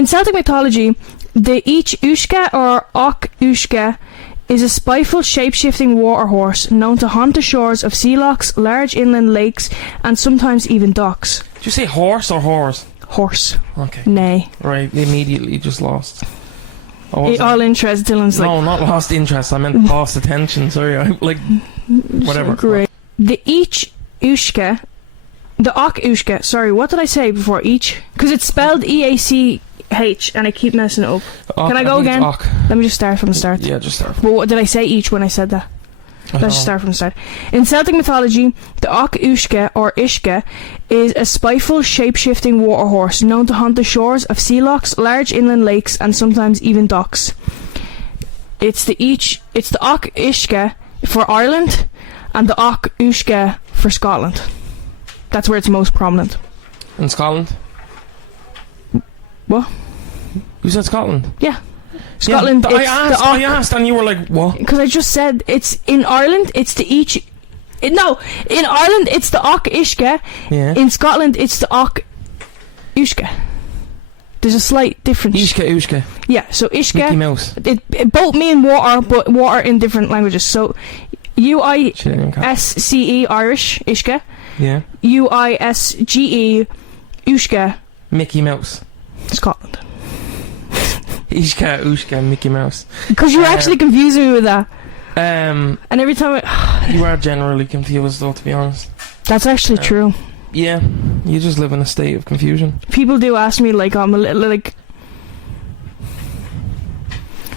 In Celtic mythology, the Each Uisce or Uisce is a spiteful, shape-shifting water horse known to haunt the shores of sea lochs, large inland lakes, and sometimes even docks. Did you say horse or horse? Horse. Okay. Nay. Right, immediately just lost. All interest, Dylan's like... No, not lost interest, I meant lost attention, sorry, whatever. Great. The Each Uisce... The Uisce, sorry, what did I say before each? Because it's spelled E-A-C-H, and I keep messing it up. Can I go again? Let me just start from the start. Yeah, just start. But what did I say each when I said that? Let's just start from the start. In Celtic mythology, the Uisce or Uisce is a spiteful, shape-shifting water horse known to haunt the shores of sea lochs, large inland lakes, and sometimes even docks. It's the Uisce for Ireland and the Uisce for Scotland. That's where it's most prominent. In Scotland? What? You said Scotland? Yeah. Scotland. Yeah, I asked, and you were like, "What?" Because I just said it's in Ireland. It's the Each. No, in Ireland it's the Uisce. Yeah. In Scotland it's the Uisce. There's a slight difference. Uisce. Yeah. So Uisce. Mickey Mouse. It both mean water, but water in different languages. So Uisce Irish Uisce. Yeah. Uisce Uisce. Mickey Mouse. Scotland. Uisce, Mickey Mouse. Because you were actually confusing me with that. And every time you are generally confused, though, to be honest. That's actually true. Yeah, you just live in a state of confusion. People do ask me, like, I'm a little, like...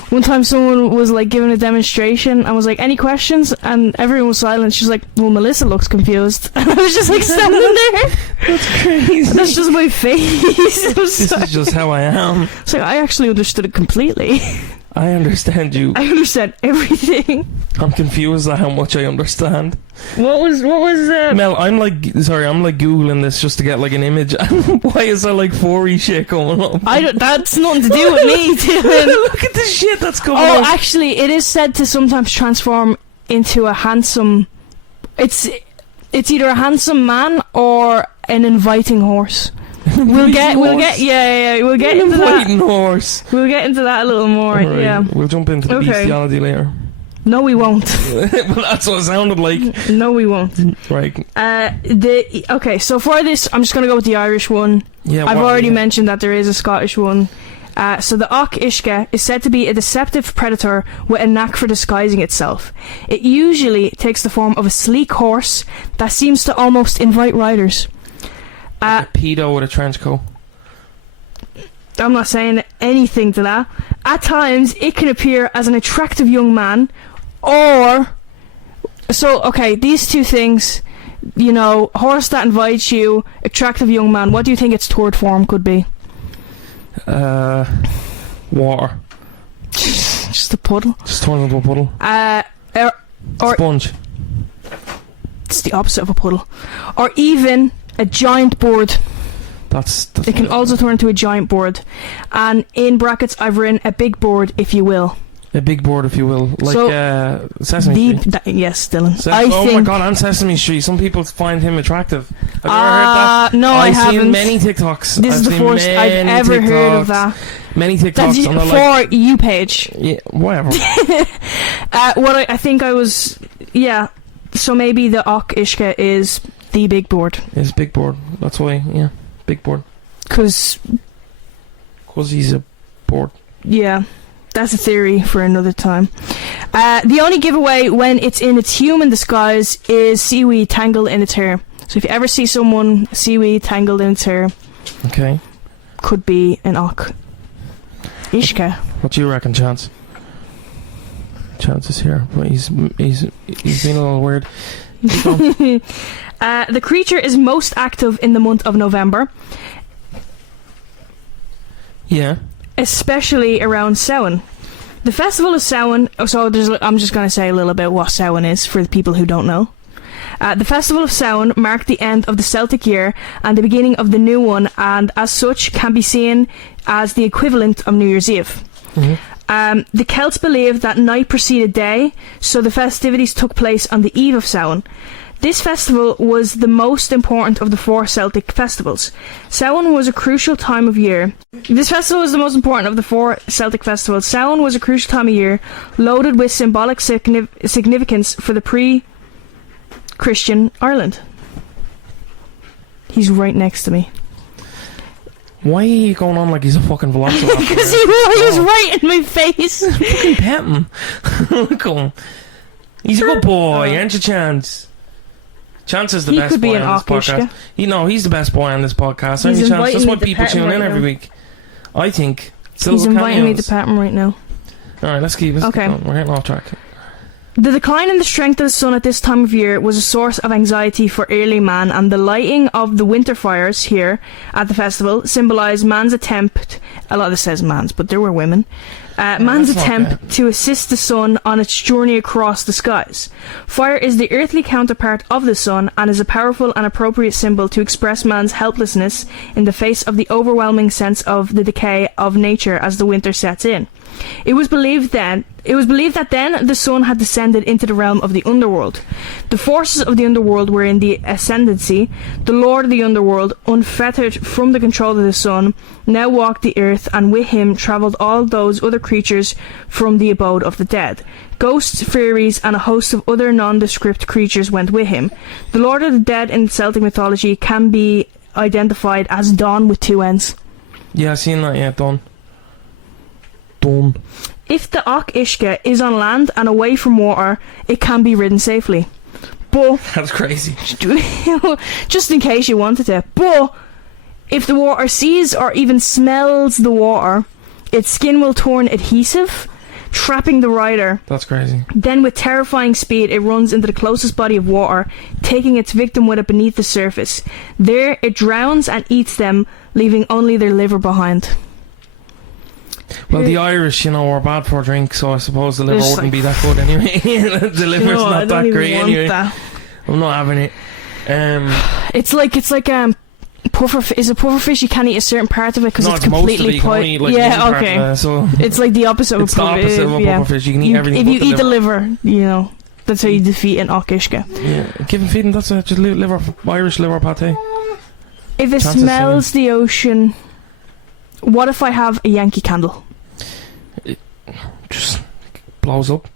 One time someone was, like, giving a demonstration, and was like, any questions? And everyone was silent. She's like, well, Melissa looks confused. And I was just, like, standing there. That's crazy. That's just my face. This is just how I am. It's like, I actually understood it completely. I understand you. I understand everything. I'm confused at how much I understand. What was Mel, I'm like Googling this just to get like an image. Why is there like 4E shit going on? That's nothing to do with me, Dylan. Look at the shit that's going on. Oh, actually, it is said to sometimes transform into a handsome... It's either a handsome man or an inviting horse. We'll get into that. Horse. We'll get into that a little more. Right. Yeah, we'll jump into the bestiality later. No, we won't. Well, that's what it sounded like. No, we won't. Right. Okay, so for this, I'm just gonna go with the Irish one. Yeah, I've already mentioned that there is a Scottish one. So the Uisce is said to be a deceptive predator with a knack for disguising itself. It usually takes the form of a sleek horse that seems to almost invite riders. Like a pedo with a trench coat. I'm not saying anything to that. At times, it can appear as an attractive young man, or... So, okay, these two things, you know, horse that invites you, attractive young man, what do you think its third form could be? Water. Just a puddle? Just turn into a puddle. Or sponge. It's the opposite of a puddle. Or even... a giant board. It can also turn into a giant board. And in brackets I've written a big board, if you will. A big board, if you will. Like Sesame Street. Yes, Dylan. Oh my god, on Sesame Street. Some people find him attractive. Have you ever heard that? No, I haven't. I've seen many TikToks. This is the first I've ever heard of that. Many TikToks. That's for you page. Yeah, whatever. What I think I was... Yeah. So maybe the Uisce is... the big board. It's big board. That's why, yeah. Big board. Because he's a board. Yeah. That's a theory for another time. The only giveaway when it's in its human disguise is seaweed tangled in its hair. So if you ever see someone seaweed tangled in its hair... Okay. Could be an Uisce. What do you reckon, Chance? Chance is here. But he's being a little weird. The creature is most active in the month of November. Yeah. Especially around Samhain. The festival of Samhain... So I'm just going to say a little bit what Samhain is for the people who don't know. The festival of Samhain marked the end of the Celtic year and the beginning of the new one, and as such can be seen as the equivalent of New Year's Eve. Mm-hmm. The Celts believed that night preceded day, so the festivities took place on the eve of Samhain. This festival was the most important of the 4 Celtic festivals. Samhain was a crucial time of year. This festival was the most important of the 4 Celtic festivals. Samhain was a crucial time of year, loaded with symbolic significance for the pre-Christian Ireland. He's right next to me. Why are you going on like he's a fucking velociraptor? Because he was right in my face. Fucking pet him. Look at him. He's a good boy, aren't you, Chance? Chance is the best boy on this podcast. He's the best boy on this podcast, aren't you, Chance? That's why people tune in every week. I think. He's inviting me to pet him right now. Alright, let's keep going. We're getting off track. The decline in the strength of the sun at this time of year was a source of anxiety for early man, and the lighting of the winter fires here at the festival symbolised man's attempt, a lot of this says man's, but there were women, man's attempt to assist the sun on its journey across the skies. Fire is the earthly counterpart of the sun and is a powerful and appropriate symbol to express man's helplessness in the face of the overwhelming sense of the decay of nature as the winter sets in. It was believed that then the sun had descended into the realm of the underworld. The forces of the underworld were in the ascendancy. The lord of the underworld, unfettered from the control of the sun, now walked the earth, and with him travelled all those other creatures from the abode of the dead. Ghosts, fairies, and a host of other nondescript creatures went with him. The lord of the dead in Celtic mythology can be identified as Dawn with 2 N's. Yeah, I've seen that, yeah, Dawn. Dawn. If the Each Uisce is on land and away from water, it can be ridden safely. But that's crazy. Just in case you wanted to. But if the water sees or even smells the water, its skin will turn adhesive, trapping the rider. That's crazy. Then with terrifying speed, it runs into the closest body of water, taking its victim with it beneath the surface. There, it drowns and eats them, leaving only their liver behind. Well, the Irish, are bad for a drink, so I suppose the liver wouldn't be that good anyway. The liver's not that great anyway. I'm not having it. It's like puffer. Is a pufferfish? You can't eat a certain part of it because it's completely poisonous. Yeah, okay. So it's like the opposite of a pufferfish. It's the opposite of a pufferfish. You can eat everything. If you eat the liver, that's how you defeat an Each Uisce. Yeah, give him feeding. That's just liver, Irish liver pate. If it smells the ocean. What if I have a Yankee candle? It just blows up.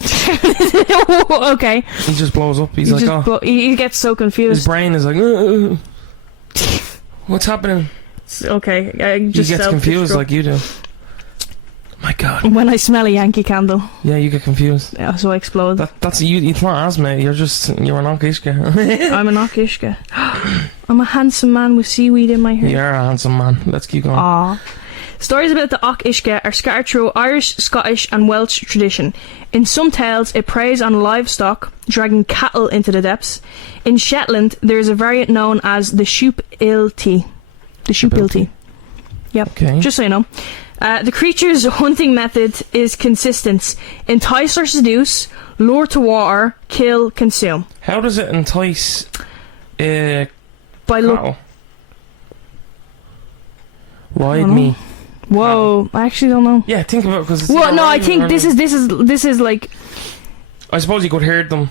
Okay. He just blows up. He's he gets so confused. His brain is like, what's happening? Okay, he gets confused like you do. My God. When I smell a Yankee candle. Yeah, you get confused. Yeah, so I explode. That's you. It's not asthma. You're an Each Uisce. I'm an Each Uisce. I'm a handsome man with seaweed in my hair. You're a handsome man. Let's keep going. Aww. Stories about the Each Uisce are scattered through Irish, Scottish and Welsh tradition. In some tales, it preys on livestock, dragging cattle into the depths. In Shetland, there is a variant known as the shapeshifting. The shapeshifting. Yep. Okay. Just so you know. The creature's hunting method is consistent. Entice or seduce, lure to water, kill, consume. How does it entice by cattle? Ride me. Whoa, I actually don't know. Yeah, think about it because. Well, no, I think this is like. I suppose you could herd them.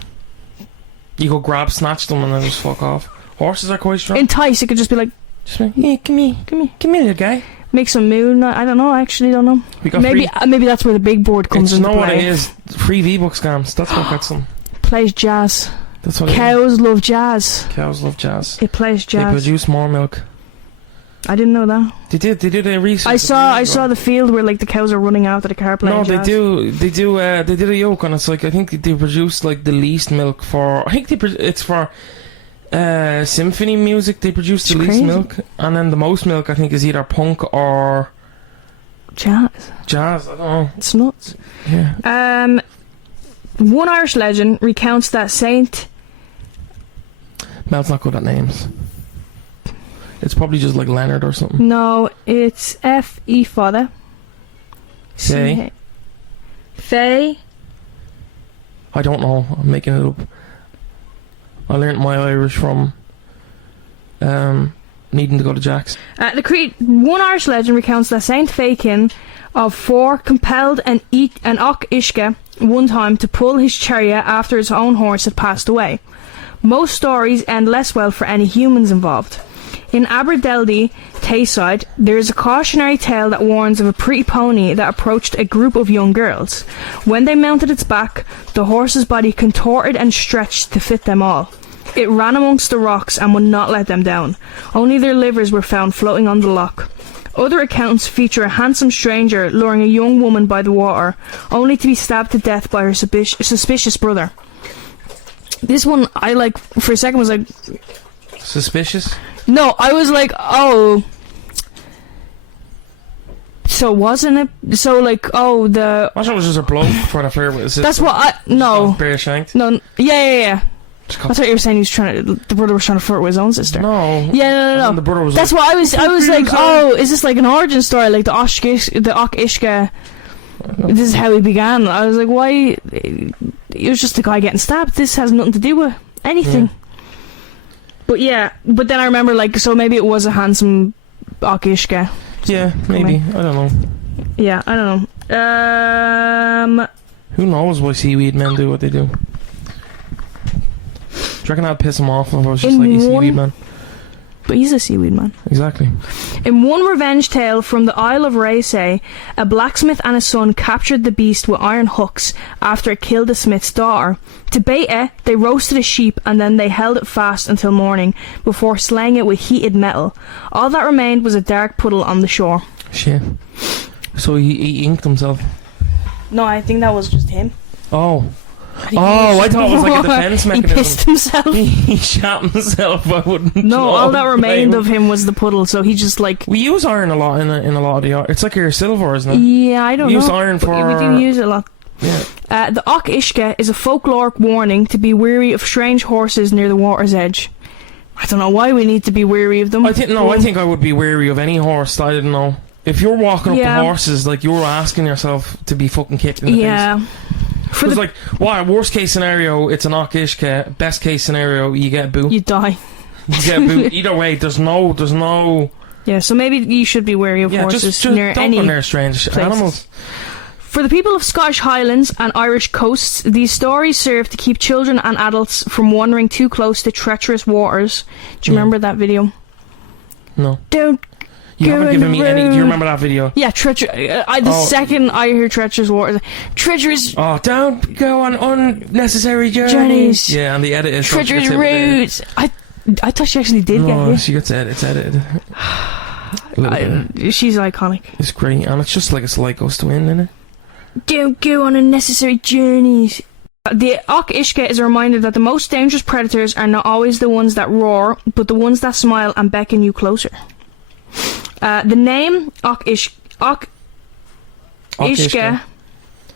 You could snatch them, and then just fuck off. Horses are quite strong. Entice, it could just be like. Yeah, come here, little guy. Make some mood. I don't know. I actually don't know. Maybe that's where the big board comes into play. What it is. Free V-Buck scams. That's what gets them. Plays jazz. That's what Cows love jazz. Cows love jazz. It plays jazz. They produce more milk. I didn't know that. They did a research. I saw the field where like the cows are running out of the car playing jazz. They do. They did a yoke, and it's like I think they produce like the least milk for. I think it's for. Symphony music. They produce the least milk, and then the most milk I think is either punk or jazz. I don't know. It's nuts. Yeah. One Irish legend recounts that Saint. Mel's not good at names. It's probably just like Leonard or something. No, it's F.E. Father. Faye. I don't know. I'm making it up. I learnt my Irish from needing to go to Jack's. One Irish legend recounts that Saint Fechin of Four compelled an Each Uisce one time to pull his chariot after his own horse had passed away. Most stories end less well for any humans involved. In Aberdeldy, Tayside, there is a cautionary tale that warns of a pretty pony that approached a group of young girls. When they mounted its back, the horse's body contorted and stretched to fit them all. It ran amongst the rocks and would not let them down. Only their livers were found floating on the loch. Other accounts feature a handsome stranger luring a young woman by the water, only to be stabbed to death by her suspicious brother. This one, I like, for a second was like... Suspicious? No, I was like, oh... So wasn't it? So like, oh, the... I thought it was just a bloke for the fair. That's what I... No. Bare shanked? No, yeah. I thought you were saying he was the brother was trying to flirt with his own sister. No. Yeah, no. The brother was. That's what I was like, oh, is this like an origin story, like the Each Uisce? This is how he began. I was like, why? It was just a guy getting stabbed. This has nothing to do with anything. Yeah. But then I remember, like, so maybe it was a handsome Each Uisce. Yeah, maybe. I don't know. Yeah, I don't know. Who knows why seaweed men do what they do? Do you reckon that'd piss him off if I was just like a seaweed man? But he's a seaweed man. Exactly. In one revenge tale from the Isle of Raysay, a blacksmith and his son captured the beast with iron hooks after it killed the smith's daughter. To bait it, they roasted a sheep and then they held it fast until morning before slaying it with heated metal. All that remained was a dark puddle on the shore. Shit. So he inked himself? No, I think that was just him. Oh, I thought it was like a defense mechanism. He pissed himself. He shot himself. I wouldn't. No, all that remained of him was the puddle. So he just like. We use iron a lot in a lot of the art. It's like your silver, isn't it? Yeah, I don't know. We use iron for. We do use it a lot. Yeah. The Each Uisce is a folkloric warning to be wary of strange horses near the water's edge. I don't know why we need to be wary of them. I think I would be wary of any horse that I didn't know. If you're walking up the horses, like you're asking yourself to be fucking kicked in the face. It's like, worst case scenario, it's an Each Uisce. Best case scenario, you get boo. You die. You get boo. Either way, there's no. Yeah, so maybe you should be wary of horses just near don't any go near strange places. Animals. For the people of Scottish Highlands and Irish coasts, these stories serve to keep children and adults from wandering too close to treacherous waters. Do you remember that video? No. Don't. You haven't given me any. Do you remember that video? Yeah, second I hear treacherous waters, treacherous. Oh, don't go on unnecessary journeys. Yeah, and the edit is treacherous routes. I thought she actually did get hit. She gets edited. She's iconic. It's great, and it's just like a Sligo's twin, isn't it? Don't go on unnecessary journeys. The Each Uisce is a reminder that the most dangerous predators are not always the ones that roar, but the ones that smile and beckon you closer. The name Each Uisce.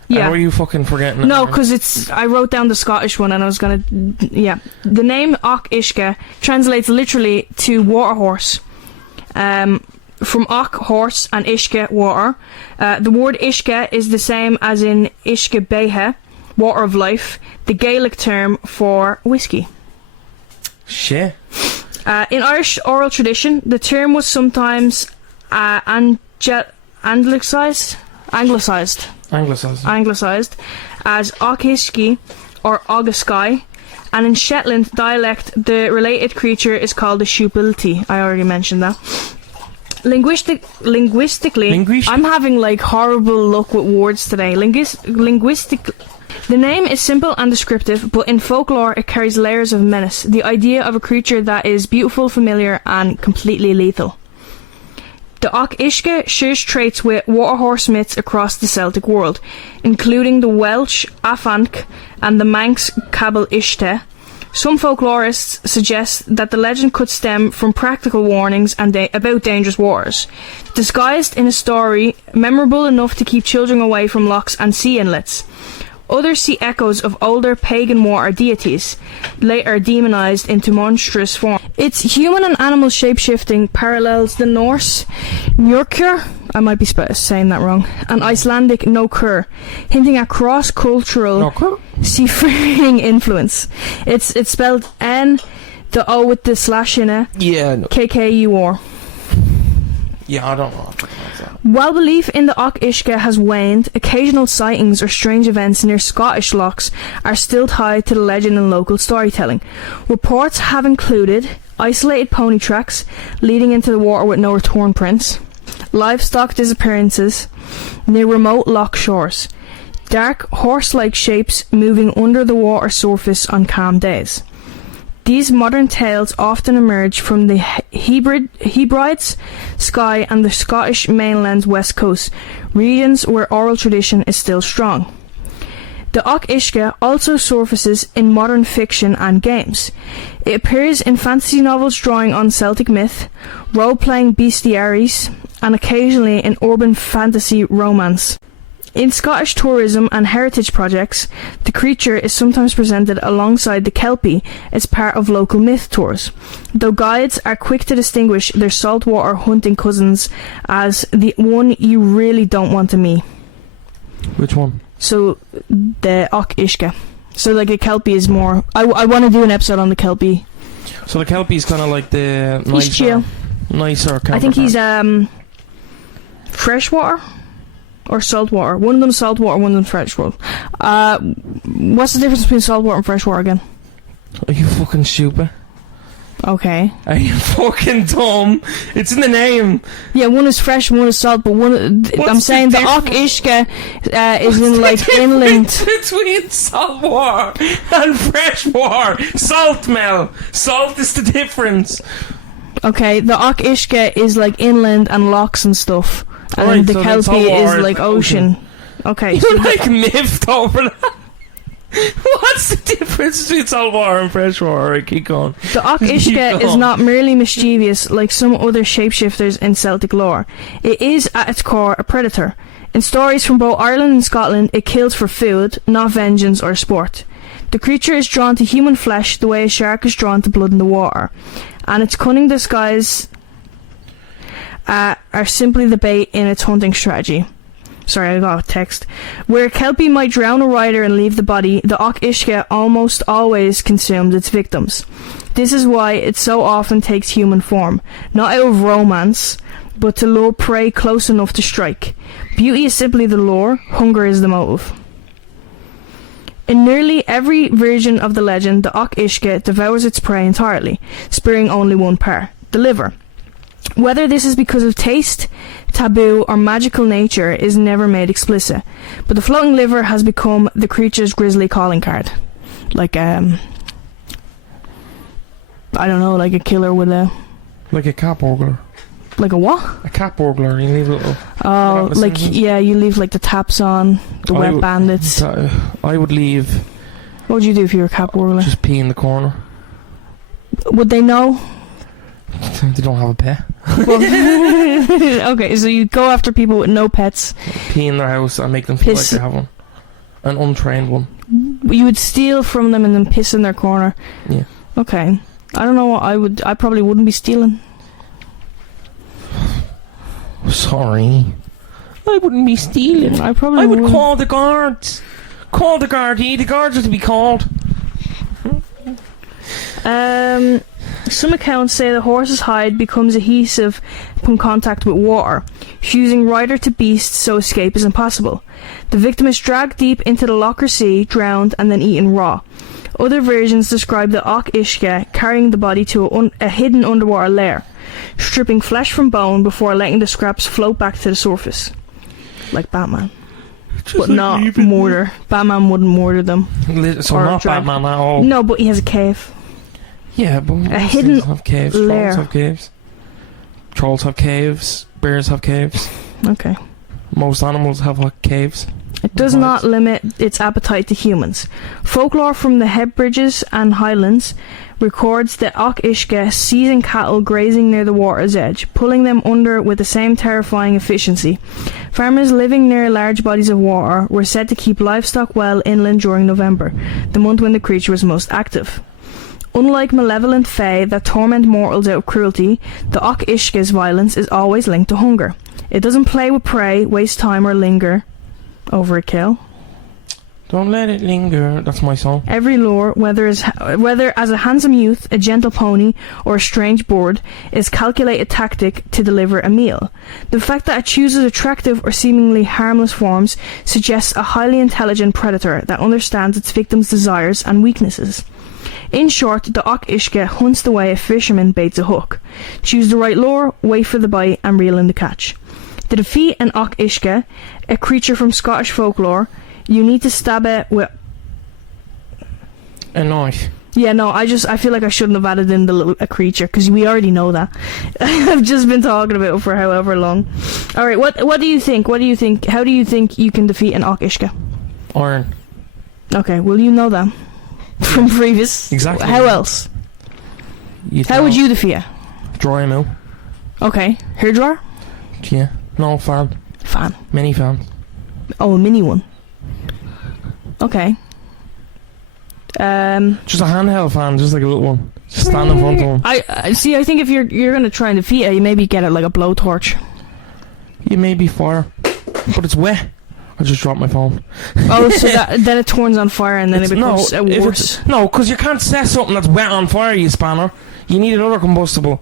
Yeah. How are you fucking forgetting it? No, because I wrote down the Scottish one and I was gonna. Yeah. The name Each Uisce translates literally to water horse. From Ach, horse, and Uisce, water. The word Uisce is the same as in Uisce Behe, water of life, the Gaelic term for whiskey. Shit. In Irish oral tradition, the term was sometimes anglicised as Aughishki or Augusky, and in Shetland dialect, the related creature is called a shubilti. I already mentioned that. Linguistically, I'm having like horrible luck with words today. Linguistically, the name is simple and descriptive, but in folklore it carries layers of menace. The idea of a creature that is beautiful, familiar, and completely lethal. The Each Uisce shares traits with waterhorse myths across the Celtic world, including the Welsh Afanc and the Manx Cabal Uisce. Some folklorists suggest that the legend could stem from practical warnings about dangerous waters, disguised in a story memorable enough to keep children away from lochs and sea inlets. Others see echoes of older pagan water deities, later demonized into monstrous form. Its human and animal shapeshifting parallels the Norse Njörkur, I might be saying that wrong, and Icelandic Nokur, hinting at cross-cultural seafaring influence. It's spelled N, the O with the slash in it, yeah, no. KKUR. Yeah, I don't know. While belief in the Each Uisce has waned, occasional sightings or strange events near Scottish lochs are still tied to the legend in local storytelling. Reports have included isolated pony tracks leading into the water with no return prints, livestock disappearances near remote loch shores, dark horse-like shapes moving under the water surface on calm days. These modern tales often emerge from the Hebrides, Skye and the Scottish mainland's west coast, regions where oral tradition is still strong. The Each Uisce also surfaces in modern fiction and games. It appears in fantasy novels drawing on Celtic myth, role-playing bestiaries, and occasionally in urban fantasy romance. In Scottish tourism and heritage projects, the creature is sometimes presented alongside the Kelpie as part of local myth tours, though guides are quick to distinguish their saltwater hunting cousins as the one you really don't want to meet. Which one? So, the Eich Uisce. So, like, a Kelpie is more... I want to do an episode on the Kelpie. So the Kelpie is kind of like the nicer I think he's freshwater or saltwater. One of them's saltwater, one of them's freshwater. What's the difference between saltwater and freshwater again? Are you fucking stupid? Okay. Are you fucking dumb? It's in the name. Yeah, one is fresh, one is salt, but I'm saying the Eich Uisce is in like inland. Between saltwater and freshwater. Salt, Mel. Salt is the difference. Okay, the Eich Uisce is like inland and lochs and stuff. And right, the so Kelpie is like ocean. Okay. You're like miffed over that. What's the difference between saltwater and freshwater? Alright, keep going. The Eich Uisce is not merely mischievous like some other shapeshifters in Celtic lore. It is, at its core, a predator. In stories from both Ireland and Scotland, it kills for food, not vengeance or sport. The creature is drawn to human flesh the way a shark is drawn to blood in the water, and its cunning disguise are simply the bait in its hunting strategy. Sorry, I got a text. Where a Kelpie might drown a rider and leave the body, the Eich Uisce almost always consumes its victims. This is why it so often takes human form, not out of romance, but to lure prey close enough to strike. Beauty is simply the lure, hunger is the motive. In nearly every version of the legend, the Eich Uisce devours its prey entirely, sparing only one part, the liver. Whether this is because of taste, taboo, or magical nature is never made explicit, but the floating liver has become the creature's grisly calling card. Like, I don't know, like a killer with a... Like a cat burglar. Like a what? A cat burglar, you leave little... Oh, like, yeah, you leave like the taps on, the wet bandits. I would leave... What would you do if you were a cat burglar? Just pee in the corner. Would they know? They don't have a pet. Well, okay, so you go after people with no pets. Pee in their house and make them feel like they have one. An untrained one. You would steal from them and then piss in their corner. Yeah. Okay. I don't know what I would... I probably wouldn't be stealing. Sorry. I wouldn't be stealing. I probably would wouldn't. call the guards. Call the guardie. The guards are to be called. Some accounts say the horse's hide becomes adhesive upon contact with water, fusing rider to beast so escape is impossible. The victim is dragged deep into the loch or sea, drowned, and then eaten raw. Other versions describe the Eich Uisce carrying the body to a hidden underwater lair, stripping flesh from bone before letting the scraps float back to the surface. Like Batman. Just but like not murder. Batman wouldn't murder them. So not Batman at all. No, but he has a cave. Yeah, but a hidden have caves. lair. Trolls have caves. Trolls have caves. Bears have caves. Okay. Most animals have caves. It does not limit its appetite to humans. Folklore from the Hebrides and Highlands records that Eich Uisce seizing cattle grazing near the water's edge, pulling them under with the same terrifying efficiency. Farmers living near large bodies of water were said to keep livestock well inland during November, the month when the creature was most active. Unlike malevolent fae that torment mortals out of cruelty, the Eich Uisce's violence is always linked to hunger. It doesn't play with prey, waste time, or linger over a kill. Don't let it linger. That's my song. Every lure, whether as a handsome youth, a gentle pony, or a strange bird, is calculated tactic to deliver a meal. The fact that it chooses attractive or seemingly harmless forms suggests a highly intelligent predator that understands its victim's desires and weaknesses. In short, the Each Uisce hunts the way a fisherman baits a hook. Choose the right lure, wait for the bite, and reel in the catch. To defeat an Each Uisce, a creature from Scottish folklore, you need to stab it with a knife. Yeah, no, I feel like I shouldn't have added in a creature, because we already know that. I've just been talking about it for however long. Alright, what do you think? How do you think you can defeat an Each Uisce? Iron. Okay, well, you know that from previous. Exactly. How else? How would you defeat it? Dry him out. Okay, hairdryer? Yeah. No, fan. Fan. Mini fan. Oh, a mini one. Okay. Just a handheld fan, just like a little one. Just stand in front of him. I see. I think if you're gonna try and defeat it, you maybe get it like a blowtorch. You may be fire, but it's wet. I just dropped my phone. Oh, so then it turns on fire and then it becomes worse. No, because you can't set something that's wet on fire, you spanner. You need another combustible.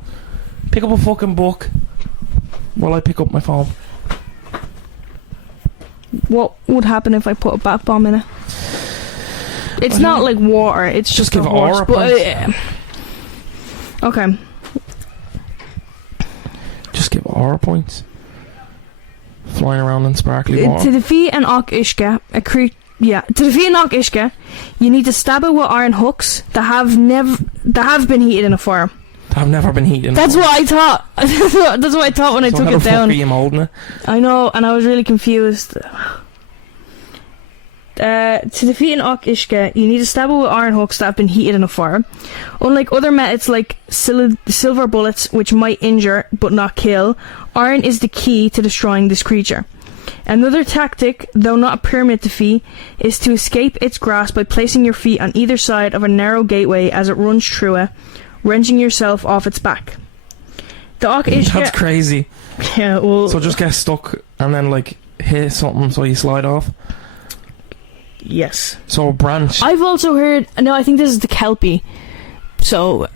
Pick up a fucking book while I pick up my phone. What would happen if I put a bat bomb in it? It's not like water. It's just give a it horse. aura But, okay. Just give aura points. Flying around in sparkly water. To defeat an Each Uisce, you need to stab it with iron hooks that have been heated in a fire. I've never been heated. That's what I thought. That's what I thought when I took it down. How the fuck are you molding it? I know, and I was really confused. To defeat an Each Uisce, you need to stab it with iron hooks that have been heated in a fire. Unlike other methods like silver bullets, which might injure but not kill, iron is the key to destroying this creature. Another tactic, though not a pyramid defeat, is to escape its grasp by placing your feet on either side of a narrow gateway as it runs through it, wrenching yourself off its back. The Each Uisce... That's crazy. Yeah, well... So just get stuck and then, like, hit something so you slide off? Yes. So a branch. I've also heard... No, I think this is the Kelpie. So...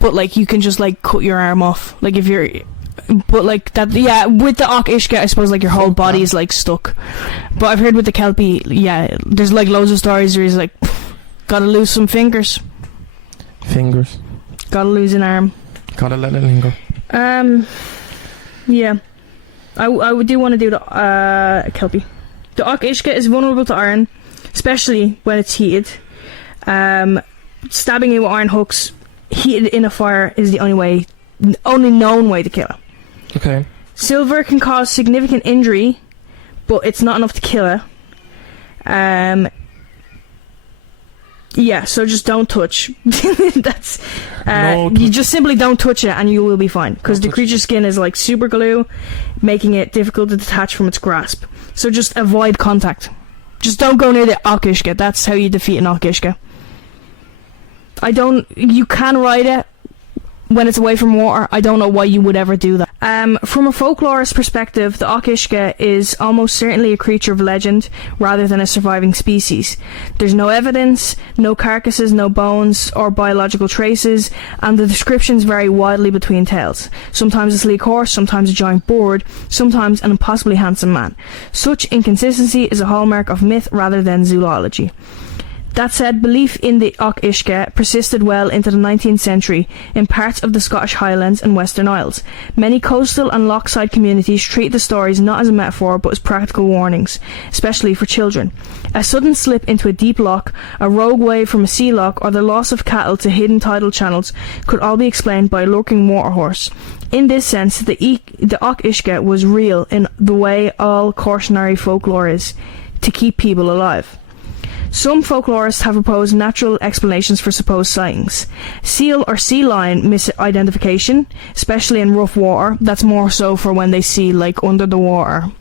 But, like, you can just, like, cut your arm off. Like, if you're... But, like, that... Yeah, with the Each Uisce, I suppose, like, your whole body is, like, stuck. But I've heard with the Kelpie, yeah, there's, like, loads of stories where he's like... Gotta lose some fingers. Fingers. Gotta lose an arm. Gotta let it linger. Yeah. I do want to do the Kelpie. The Each Uisce is vulnerable to iron, especially when it's heated. Stabbing it with iron hooks, heated in a fire, is the only known way to kill it. Okay. Silver can cause significant injury, but it's not enough to kill it. Yeah, so just don't touch. That's you just simply don't touch it and you will be fine, because the creature's skin is like super glue, making it difficult to detach from its grasp. So just avoid contact. Just don't go near the Each Uisce. That's how you defeat an Each Uisce. You can ride it when it's away from water. I don't know why you would ever do that. From a folklorist perspective, the Each Uisce is almost certainly a creature of legend rather than a surviving species. There's no evidence, no carcasses, no bones or biological traces, and the descriptions vary widely between tales. Sometimes a sleek horse, sometimes a giant bird, sometimes an impossibly handsome man. Such inconsistency is a hallmark of myth rather than zoology. That said, belief in the Each Uisce persisted well into the 19th century in parts of the Scottish Highlands and Western Isles. Many coastal and lochside communities treat the stories not as a metaphor but as practical warnings, especially for children. A sudden slip into a deep loch, a rogue wave from a sea loch, or the loss of cattle to hidden tidal channels could all be explained by a lurking waterhorse. In this sense, the Each Uisce was real in the way all cautionary folklore is, to keep people alive. Some folklorists have proposed natural explanations for supposed sightings. Seal or sea lion misidentification, especially in rough water. That's more so for when they see, like, under the water.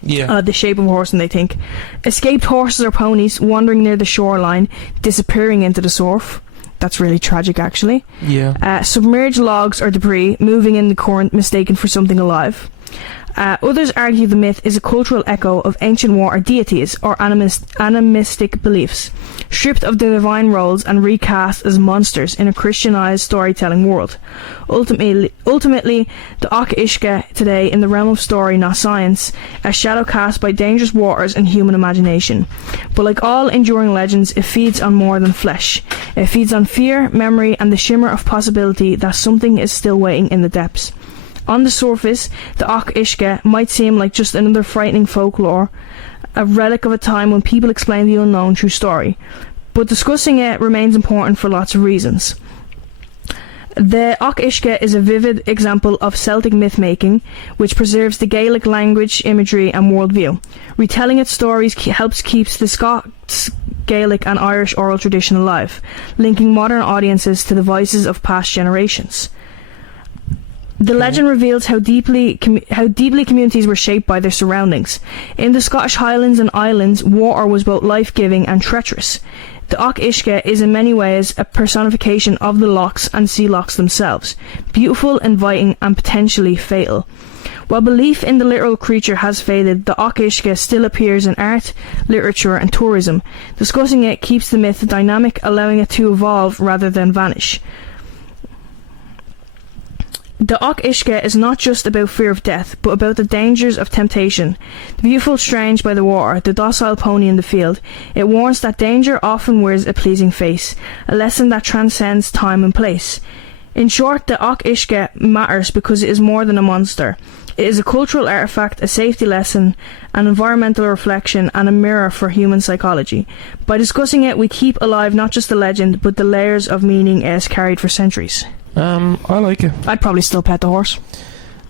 Yeah. The shape of a horse, and they think. Escaped horses or ponies wandering near the shoreline, disappearing into the surf. That's really tragic, actually. Yeah. Submerged logs or debris moving in the current, mistaken for something alive. Others argue the myth is a cultural echo of ancient water deities or animistic beliefs, stripped of their divine roles and recast as monsters in a Christianized storytelling world. Ultimately, the Each Uisce today, in the realm of story, not science, a shadow cast by dangerous waters and human imagination. But like all enduring legends, it feeds on more than flesh. It feeds on fear, memory, and the shimmer of possibility that something is still waiting in the depths. On the surface, the Each Uisce might seem like just another frightening folklore, a relic of a time when people explained the unknown through story. But discussing it remains important for lots of reasons. The Each Uisce is a vivid example of Celtic myth-making, which preserves the Gaelic language, imagery and worldview. Retelling its stories helps keep the Scots, Gaelic and Irish oral tradition alive, linking modern audiences to the voices of past generations. The legend reveals how deeply communities were shaped by their surroundings. In the Scottish Highlands and Islands, water was both life-giving and treacherous. The Eich Uisce is in many ways a personification of the lochs and sea lochs themselves, beautiful, inviting and potentially fatal. While belief in the literal creature has faded, the Eich Uisce still appears in art, literature and tourism. Discussing it keeps the myth dynamic, allowing it to evolve rather than vanish. The Eich Uisce is not just about fear of death, but about the dangers of temptation. The beautiful strange by the water, the docile pony in the field. It warns that danger often wears a pleasing face, a lesson that transcends time and place. In short, the Eich Uisce matters because it is more than a monster. It is a cultural artifact, a safety lesson, an environmental reflection, and a mirror for human psychology. By discussing it, we keep alive not just the legend, but the layers of meaning it has carried for centuries. I like it. I'd probably still pet the horse.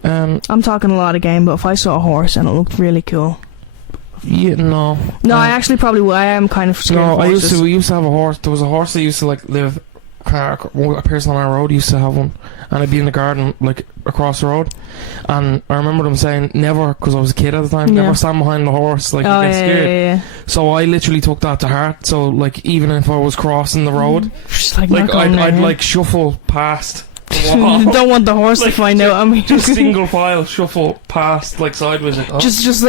I'm talking a lot of game, but if I saw a horse and it looked really cool. Yeah, no. No, I actually probably would. I am kind of scared of horses. We used to have a horse. There was a horse that used to live a person on our road used to have one, and I'd be in the garden across the road, and I remember them saying never, because I was a kid at the time, never stand behind the horse, you get scared. Yeah. So I literally took that to heart. So even if I was crossing the road, just I'd shuffle past. Don't want the horse to find out. I mean, just single file shuffle past sideways. Just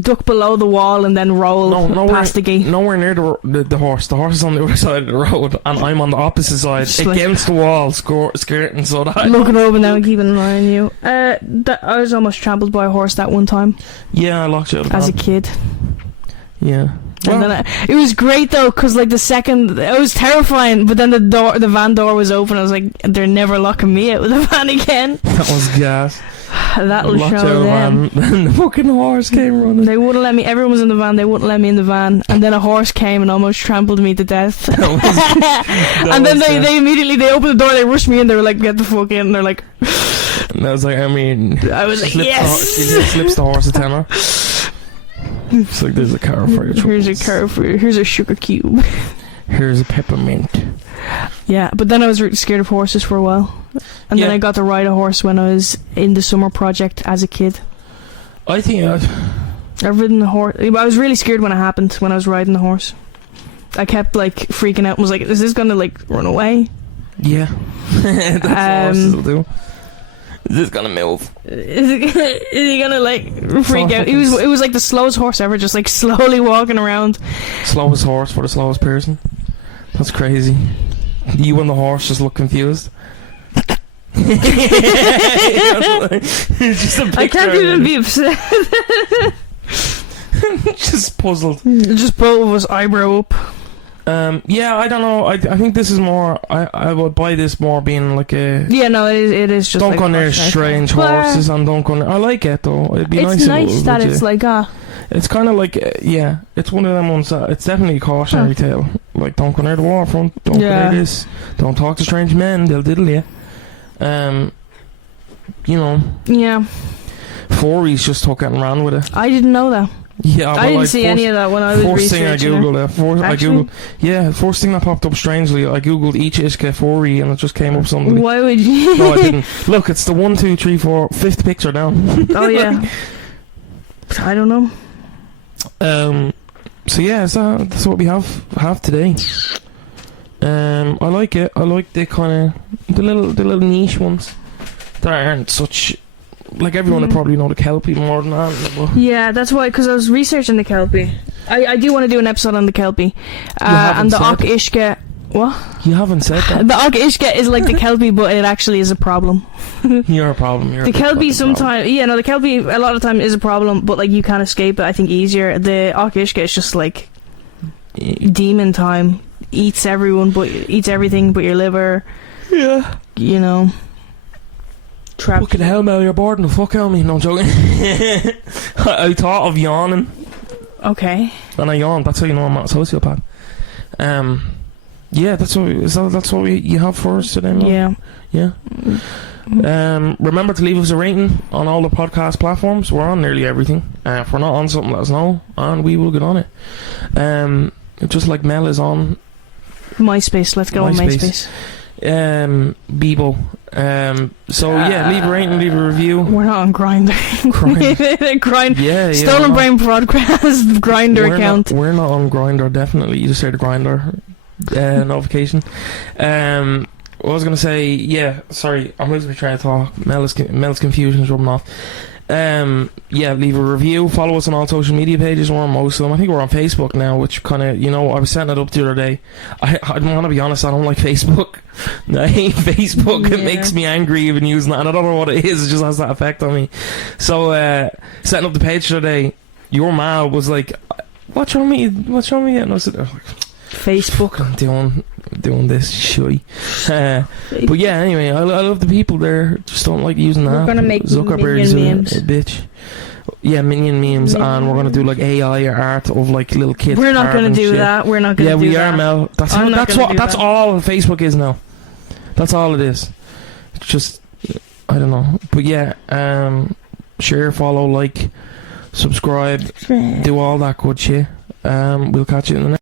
duck below the wall and then roll past the gate. Nowhere near the horse. The horse is on the other side of the road, and I'm on the opposite side, just against the wall, skirting so that looking over now and keeping an eye on you. I was almost trampled by a horse that one time. Yeah, I locked you out as a kid. Yeah. And then it was great though, because the second it was terrifying, but then the van door was open. I was like, they're never locking me out with the van again. That was gas. That'll show them. Then the fucking horse came running. They wouldn't let me. Everyone was in the van. They wouldn't let me in the van, and then a horse came and almost trampled me to death. And then they immediately opened the door. They rushed me in. They were like, "Get the fuck in!" And they're like, and I was like, I was like, yes. She slips the horse a tenner. It's like, there's a car for you. Here's a car for you. Here's a sugar cube. Here's a peppermint. Yeah, but then I was really scared of horses for a while. And then I got to ride a horse when I was in the summer project as a kid. I think I've ridden a horse. I was really scared when it happened, when I was riding the horse. I kept freaking out and was like, is this gonna run away? Yeah. That's what horses will do. Is this gonna move? Is he gonna freak out? It was like the slowest horse ever, just slowly walking around. Slowest horse for the slowest person. That's crazy. You and the horse just look confused. Just I can't even be upset. Just puzzled. Just both of us eyebrow up. Yeah, I don't know. I think this is more. I would buy this more being like a. Yeah, no, it is just. Don't go near strange horses and don't go near. I like it though. It'd be nice. It's nice that it's It's kind of yeah. It's one of them ones that it's definitely a cautionary tale. Don't go near the waterfront. Don't go near this. Don't talk to strange men. They'll diddle you. Yeah. Fories just took it and ran with it. I didn't know that. Yeah, I didn't see any of that when I was researching. First thing that popped up strangely, I googled Each Uisce Fory and it just came up something. Why would you? No, I didn't. Look, it's the 1, 2, 3, 4, 5th picture down. Oh yeah. I don't know. So yeah, that's what we have today. I like it. I like the kind of the little niche ones that aren't such like everyone would probably know the Kelpie more than that. But yeah, that's why, because I was researching the Kelpie. I do want to do an episode on the Kelpie. And the Each Uisce. What? You haven't said that. The Each Uisce is like the Kelpie, but it actually is a problem. You're a problem. The Kelpie sometimes, the Kelpie a lot of the time is a problem, but like you can't escape it, I think, easier. The Each Uisce is just like demon time. Eats everyone, but eats everything but your liver. Yeah. You know. Trapped. Fucking hell, Mel, you're bored the fuck out of me. No, I'm joking. I thought of yawning. Okay. And I yawned. That's how you know I'm not a sociopath. Yeah, that's what you have for us today, Mel? Yeah. Remember to leave us a rating on all the podcast platforms. We're on nearly everything. If we're not on something, let us know, and we will get on it. Just like Mel is on MySpace. Let's go on MySpace. Bebo. Leave a rating, leave a review. We're not on Grindr. Grind. Yeah. Stolen Brain Podcast Grindr account. We're not on Grindr, definitely. You just heard the Grindr notification. What I was gonna say, sorry, I'm losing my train of thought. Mel's confusion is rubbing off. Leave a review, follow us on all social media pages. We're on most of them. I think we're on Facebook now, which kind of, I was setting it up the other day. I want to be honest, I don't like Facebook. I hate Facebook. It makes me angry even using it, and I don't know what it is. It just has that effect on me. So setting up the page the other day, your man was like, what's wrong with you? And I was like, Facebook. I'm doing this shy. But yeah, anyway, I love the people there. Just don't like using that. We're gonna make Zuckerberg's minion memes. A bitch. Yeah, minion memes, and we're gonna do like AI or art of like little kids. We're not gonna do that. We're not gonna. Yeah, do we that. are, Mel. That's all Facebook is now. That's all it is. It's just, I don't know. But yeah, share, follow, like, subscribe, do all that good shit. We'll catch you in the next.